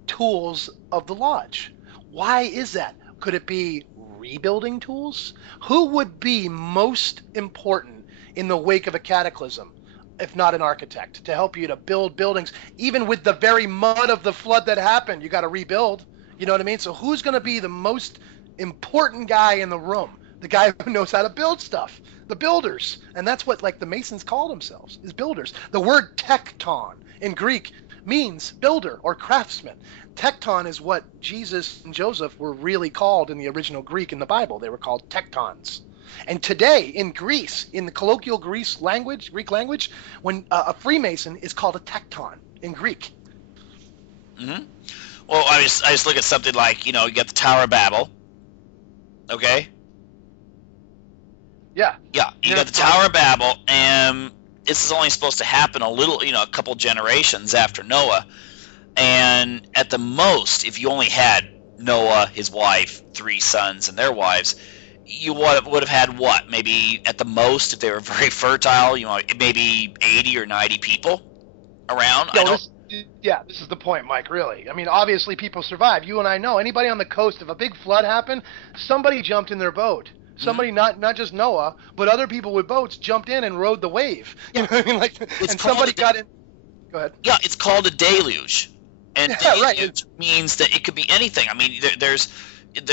tools of the lodge. Why is that? Could it be rebuilding tools? Who would be most important in the wake of a cataclysm, if not an architect, to help you to build buildings? Even with the very mud of the flood that happened, you got to rebuild. You know what I mean? So who's going to be the most important guy in the room? The guy who knows how to build stuff. The builders. And that's what like the Masons call themselves, is builders. The word tekton in Greek means builder or craftsman. Tekton is what Jesus and Joseph were really called in the original Greek in the Bible. They were called tektons. And today in Greece, in the colloquial Greek language, when a Freemason is called a tekton in Greek. Mm-hmm. Well, I just look at something like, you get the Tower of Babel. Okay? Yeah. Yeah, you got the Tower of Babel, and this is only supposed to happen a couple generations after Noah. And at the most, if you only had Noah, his wife, 3 sons, and their wives, you would have had what? Maybe at the most, if they were very fertile, maybe 80 or 90 people around. This is the point, Mike, really. I mean, obviously people survive. You and I know. Anybody on the coast, if a big flood happened, somebody jumped in their boat. Somebody, not just Noah, but other people with boats jumped in and rode the wave. You know what I mean? And somebody got in. Go ahead. Yeah, it's called a deluge. And deluge means that it could be anything. I mean,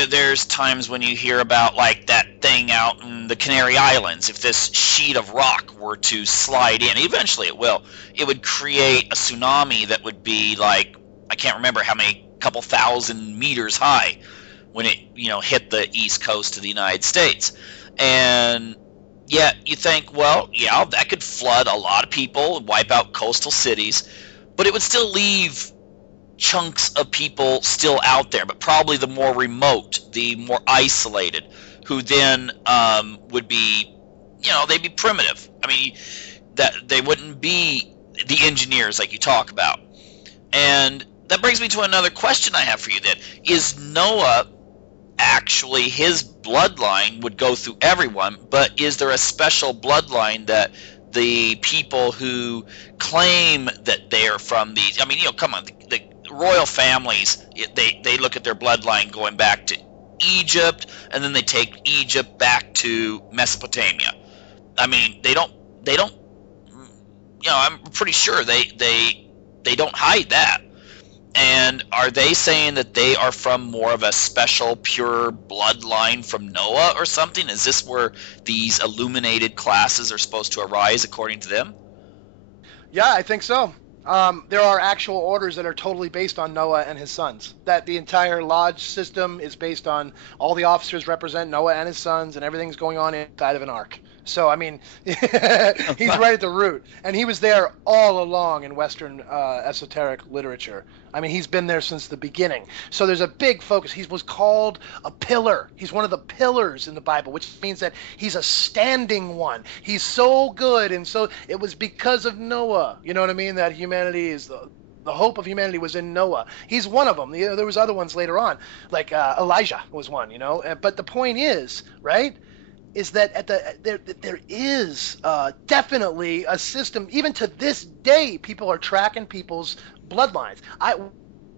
there's times when you hear about like that thing out in the Canary Islands. If this sheet of rock were to slide in, eventually it will, it would create a tsunami that would be like, I can't remember how many, couple thousand meters high when it hit the east coast of the United States. And yet you think, well, yeah, that could flood a lot of people, wipe out coastal cities, but it would still leave chunks of people still out there, but probably the more remote, the more isolated, who then would be, they'd be primitive. I mean, that they wouldn't be the engineers like you talk about. And that brings me to another question I have for you then. Is Noah actually, his bloodline would go through everyone, but is there a special bloodline that the people who claim that they are from these, I mean, come on, the royal families, they look at their bloodline going back to Egypt, and then they take Egypt back to Mesopotamia. I mean, they don't I'm pretty sure they don't hide that. And are they saying that they are from more of a special, pure bloodline from Noah or something? Is this where these illuminated classes are supposed to arise, according to them? Yeah, I think so. There are actual orders that are totally based on Noah and his sons. That the entire lodge system is based on all the officers represent Noah and his sons, and everything's going on inside of an ark. So, I mean, he's right at the root. And he was there all along in Western esoteric literature. I mean, he's been there since the beginning. So there's a big focus. He was called a pillar. He's one of the pillars in the Bible, which means that he's a standing one. He's so good. And so it was because of Noah, you know what I mean, that humanity is the hope of humanity was in Noah. He's one of them. There was other ones later on, like Elijah was one, But the point is, right, is that there is definitely a system. Even to this day, people are tracking people's bloodlines. I went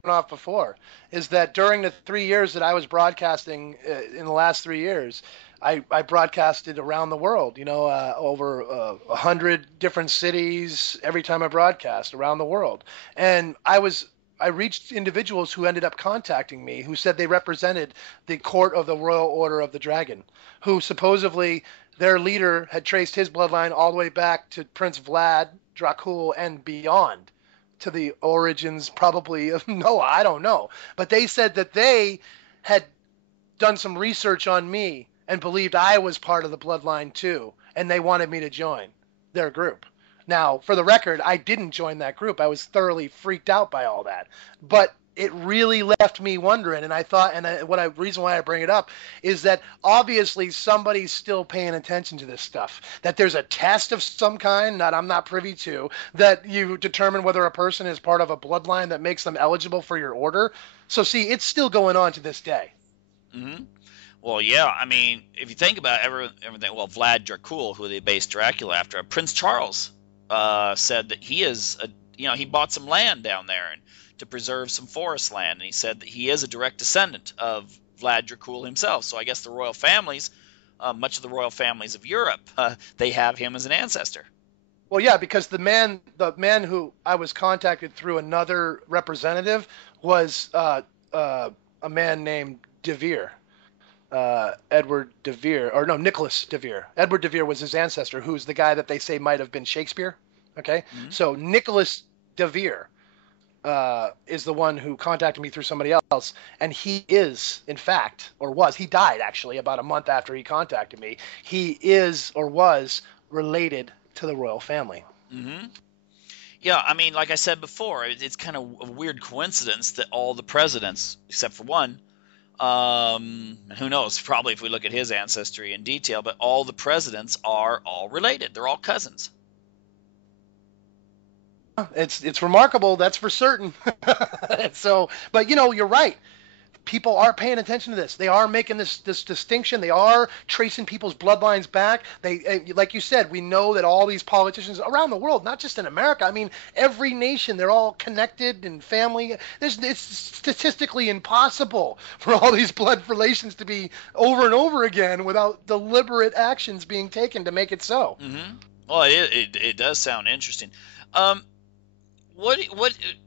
off before is that during the 3 years that I was broadcasting in the last 3 years, I broadcasted around the world, over 100 different cities every time I broadcast around the world. And I reached individuals who ended up contacting me who said they represented the court of the Royal Order of the Dragon, who supposedly their leader had traced his bloodline all the way back to Prince Vlad, Dracul, and beyond, to the origins probably of Noah. I don't know. But they said that they had done some research on me and believed I was part of the bloodline too, and they wanted me to join their group. Now, for the record, I didn't join that group. I was thoroughly freaked out by all that. But it really left me wondering. And I thought, reason why I bring it up is that obviously somebody's still paying attention to this stuff. That there's a test of some kind that I'm not privy to, that you determine whether a person is part of a bloodline that makes them eligible for your order. So see, it's still going on to this day. Mm-hmm. Well, yeah. I mean, if you think about everything, well, Vlad Dracul, who they based Dracula after, Prince Charles said that he bought some land down there and to preserve some forest land, and he said that he is a direct descendant of Vlad Dracul himself. So I guess the royal families, much of the royal families of Europe, they have him as an ancestor. Well, yeah, because the man who I was contacted through another representative was a man named De Vere, Edward De Vere, or no, Nicholas De Vere. Edward De Vere was his ancestor, who's the guy that they say might have been Shakespeare. Okay, mm-hmm. So Nicholas De Vere is the one who contacted me through somebody else, and he is, in fact, he died actually about a month after he contacted me. He is or was related to the royal family. Mm-hmm. Yeah, I mean, like I said before, it's kind of a weird coincidence that all the presidents, except for one, and who knows, probably if we look at his ancestry in detail, but all the presidents are all related. They're all cousins. It's remarkable, that's for certain. So, but you're right. People are paying attention to this. They are making this distinction. They are tracing people's bloodlines back. Like you said, we know that all these politicians around the world, not just in America, I mean, every nation, they're all connected and family. It's statistically impossible for all these blood relations to be over and over again without deliberate actions being taken to make it so. Mm-hmm. Well, it does sound interesting. What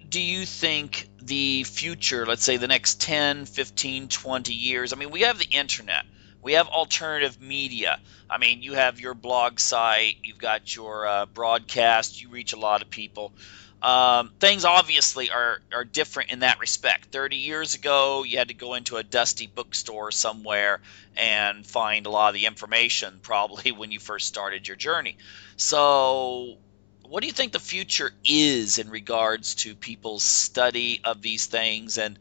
do you think the future, let's say the next 10, 15, 20 years? I mean, we have the internet. We have alternative media. I mean, you have your blog site. You've got your broadcast. You reach a lot of people. Things obviously are different in that respect. 30 years ago, you had to go into a dusty bookstore somewhere and find a lot of the information probably when you first started your journey. So what do you think the future is in regards to people's study of these things and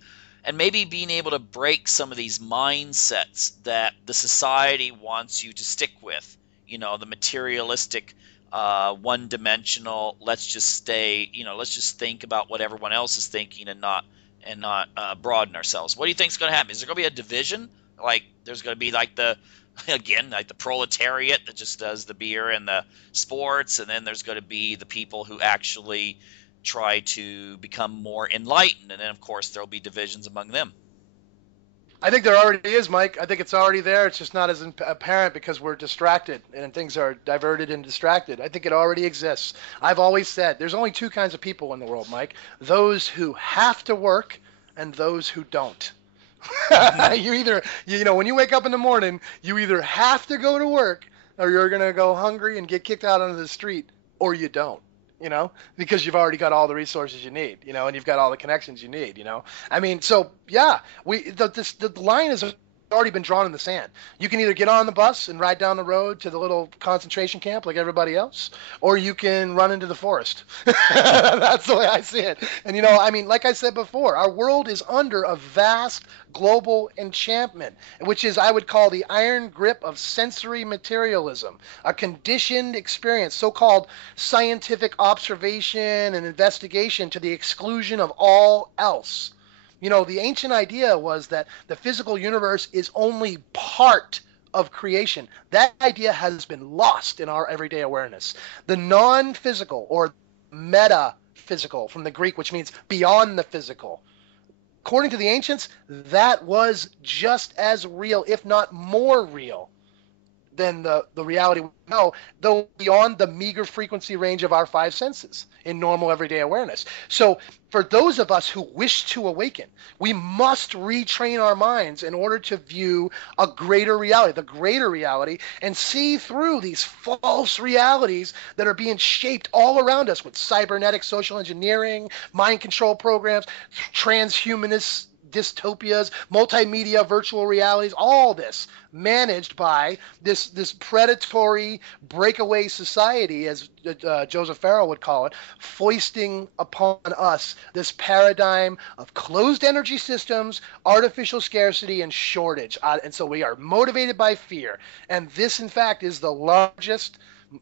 maybe being able to break some of these mindsets that the society wants you to stick with? The materialistic, one-dimensional, let's just think about what everyone else is thinking and not broaden ourselves. What do you think is going to happen? Is there going to be a division? Like there's going to be like the proletariat that just does the beer and the sports, and then there's going to be the people who actually try to become more enlightened, and then of course there'll be divisions among them. I think there already is, Mike. I think it's already there. It's just not as apparent because we're distracted and things are diverted and distracted. I think it already exists. I've always said there's only two kinds of people in the world, Mike: those who have to work and those who don't. You either, when you wake up in the morning, you either have to go to work or you're going to go hungry and get kicked out onto the street, or you don't, because you've already got all the resources you need, and you've got all the connections you need, I mean, so yeah, the line is already been drawn in the sand. You can either get on the bus and ride down the road to the little concentration camp like everybody else, or you can run into the forest. That's the way I see it. And I mean, like I said before, our world is under a vast global enchantment, which is, I would call, the iron grip of sensory materialism, a conditioned experience, so-called scientific observation and investigation to the exclusion of all else. The ancient idea was that the physical universe is only part of creation. That idea has been lost in our everyday awareness. The non-physical, or metaphysical from the Greek, which means beyond the physical, according to the ancients, that was just as real, if not more real, than the reality we know, though beyond the meager frequency range of our five senses in normal everyday awareness. So for those of us who wish to awaken, we must retrain our minds in order to view a greater reality, the greater reality, and see through these false realities that are being shaped all around us with cybernetic social engineering, mind control programs, transhumanist dystopias, multimedia, virtual realities, all this managed by this predatory breakaway society, as Joseph Farrell would call it, foisting upon us this paradigm of closed energy systems, artificial scarcity, and shortage. And so we are motivated by fear. And this, in fact, is the largest,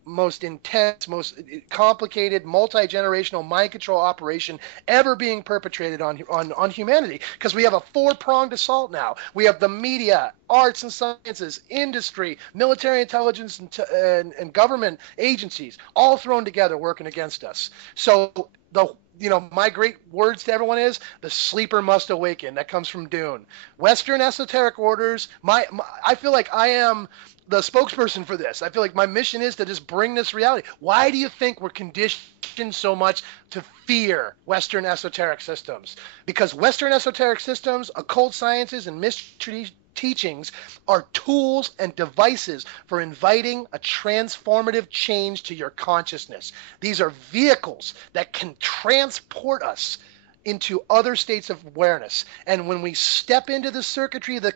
most intense, most complicated, multi-generational mind control operation ever being perpetrated on humanity, because we have a four-pronged assault now. We have the media, arts and sciences, industry, military intelligence, and government agencies all thrown together working against us. So my great words to everyone is, the sleeper must awaken. That comes from Dune. Western esoteric orders, I feel like I am the spokesperson for this. I feel like my mission is to just bring this reality. Why do you think we're conditioned so much to fear Western esoteric systems? Because Western esoteric systems, occult sciences, and mystery teachings are tools and devices for inviting a transformative change to your consciousness. These are vehicles that can transport us into other states of awareness. And when we step into the circuitry of the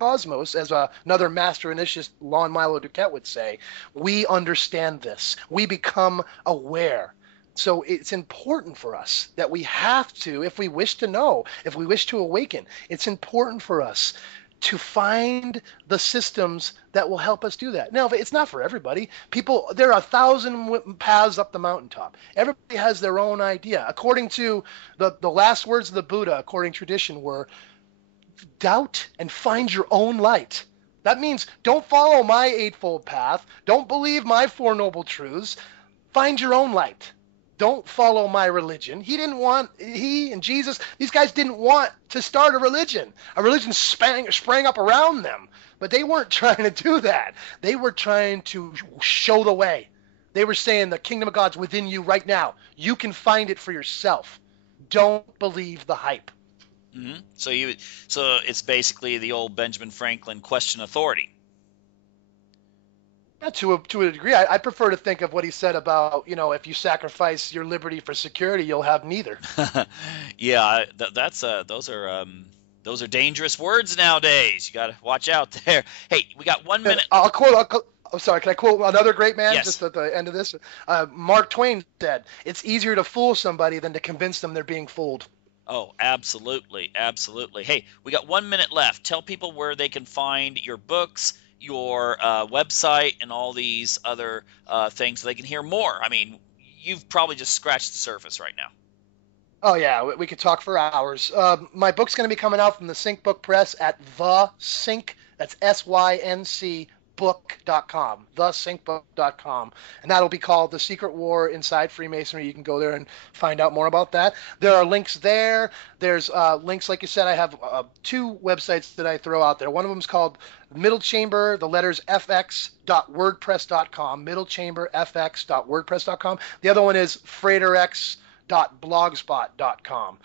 cosmos, as another master initiative, Lon Milo Duquette, would say, we understand this. We become aware. So it's important for us that we have to, if we wish to know, if we wish to awaken, it's important for us to find the systems that will help us do that. Now, it's not for everybody. There are 1,000 paths up the mountaintop. Everybody has their own idea. According to the last words of the Buddha, according to tradition, were, doubt and find your own light. That means don't follow my eightfold path. Don't believe my Four Noble Truths. Find your own light. Don't follow my religion. He and Jesus, these guys didn't want to start a religion. A religion sprang up around them, but they weren't trying to do that. They were trying to show the way. They were saying the kingdom of God's within you right now. You can find it for yourself. Don't believe the hype. Mm-hmm. So it's basically the old Benjamin Franklin question authority. Yeah, to a degree. I prefer to think of what he said about, if you sacrifice your liberty for security, you'll have neither. Yeah, those are dangerous words nowadays. You got to watch out there. Hey, we got 1 minute. I'm sorry, can I quote another great man? Yes. Just at the end of this? Mark Twain said, it's easier to fool somebody than to convince them they're being fooled. Oh, absolutely. Absolutely. Hey, we got 1 minute left. Tell people where they can find your books, your website, and all these other things so they can hear more. I mean, you've probably just scratched the surface right now. Oh, yeah. We could talk for hours. My book's going to be coming out from the Sync Book Press at The Sync. That's SYNC book.com, thesyncbook.com, and that'll be called The Secret War Inside Freemasonry. You can go there and find out more about that. There are links there. There's links, like you said. I have 2 websites that I throw out there. One of them is called Middle Chamber, the letters fx.wordpress.com, middlechamberfx.wordpress.com. The other one is Frater X .blogspot.com.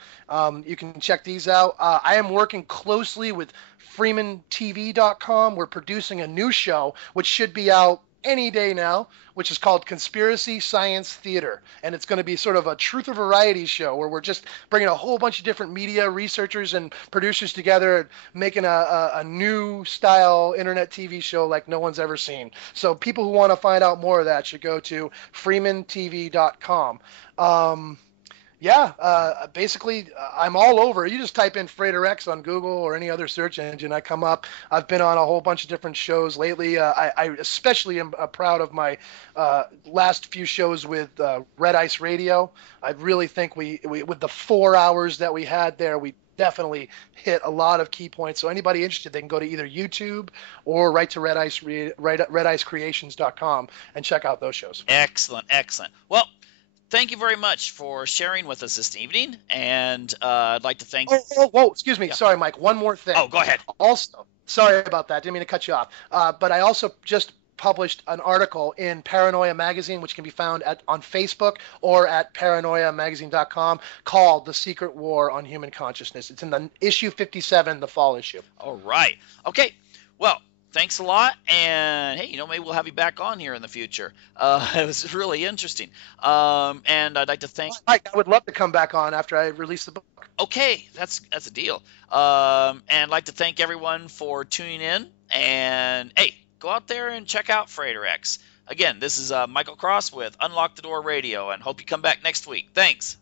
You can check these out. I am working closely with FreemanTV.com. We're producing a new show, which should be out any day now, which is called Conspiracy Science Theater. And it's going to be sort of a truth or variety show where we're just bringing a whole bunch of different media researchers and producers together and making a new style internet TV show like no one's ever seen. So people who want to find out more of that should go to FreemanTV.com. Basically, I'm all over. You just type in Frater X on Google or any other search engine, I come up. I've been on a whole bunch of different shows lately. I especially am proud of my last few shows with Red Ice Radio. I really think we with the 4 hours that we had there, we definitely hit a lot of key points. So anybody interested, they can go to either YouTube or right to redicecreations.com and check out those shows. Excellent. Well, thank you very much for sharing with us this evening, and I'd like to thank... Excuse me. Yeah. Sorry, Mike. One more thing. Oh, go ahead. Also, sorry about that. Didn't mean to cut you off. But I also just published an article in Paranoia Magazine, which can be found on Facebook or at paranoiamagazine.com, called The Secret War on Human Consciousness. It's in the issue 57, the fall issue. All right. Okay. Well, thanks a lot. And hey, maybe we'll have you back on here in the future. It was really interesting. And I'd like to thank. Mike, I would love to come back on after I release the book. Okay, that's a deal. And I'd like to thank everyone for tuning in. And hey, go out there and check out Frater X. Again, this is Michael Cross with Unlock the Door Radio, and hope you come back next week. Thanks.